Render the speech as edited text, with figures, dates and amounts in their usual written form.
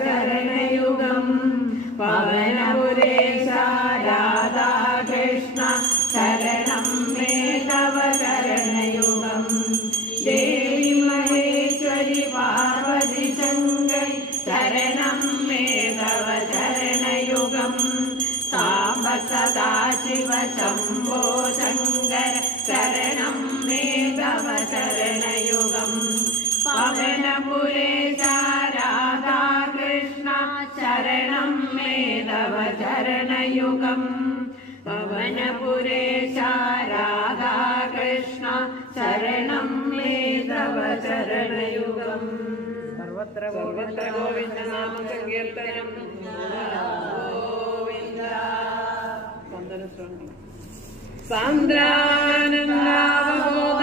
ചരണയുഗം പവനപുരേശ രാധാകൃഷ്ണ ശരണം മേ തവ ചരണയുഗം ദേവി മഹേശ്വരി പാർവതി ശങ്കരി ശരണം മേ തവ ചരണയുഗം സാംബ സദാശിവ ശംഭോ ശങ്കര ശരണം മേ തവ ചരണയുഗം പവനപുരേശ രാധാകൃഷ്ണ ശരണം മേ തവ ചരണയുഗം പവനപുരേശ രാധാകൃഷ്ണ ശരണം മേ തവ ചരണയുഗം സർവത്ര ഗോവിന്ദ നാമ സങ്കീർത്തനം ഗോവിന്ദ സാന്ദ്രാനന്ദാവബോധ